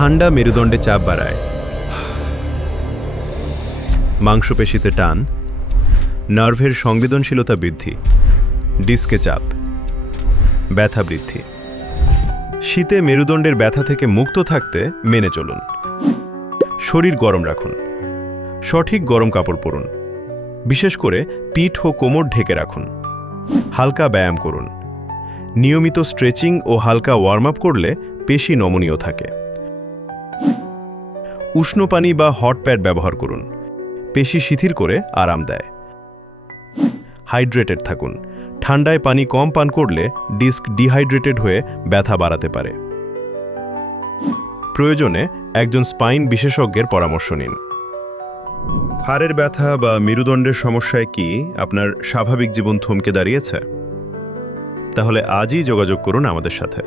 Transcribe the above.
ঠান্ডা মেরুদণ্ডে চাপ বাড়ায়, মাংসপেশিতে টান, নার্ভের সংবেদনশীলতা বৃদ্ধি, ডিস্কে চাপ, ব্যথা বৃদ্ধি। শীতে মেরুদণ্ডের ব্যথা থেকে মুক্ত থাকতে মেনে চলুন। শরীর গরম রাখুন, সঠিক গরম কাপড় পরুন, বিশেষ করে পিঠ ও কোমর ঢেকে রাখুন। হালকা ব্যায়াম করুন, নিয়মিত স্ট্রেচিং ও হালকা ওয়ার্ম আপ করলে পেশি নমনীয় থাকে। উষ্ণ পানি বা হট প্যাড ব্যবহার করুন, পেশি শিথিল করে আরাম দেয়। হাইড্রেটেড থাকুন, ঠান্ডায় পানি কম পান করলে ডিস্ক ডিহাইড্রেটেড হয়ে ব্যথা বাড়াতে পারে। প্রয়োজনে একজন স্পাইন বিশেষজ্ঞের পরামর্শ নিন। হাড়ের ব্যথা বা মেরুদণ্ডের সমস্যায় কি আপনার স্বাভাবিক জীবন থমকে দাঁড়িয়েছে? তাহলে আজই যোগাযোগ করুন আমাদের সাথে।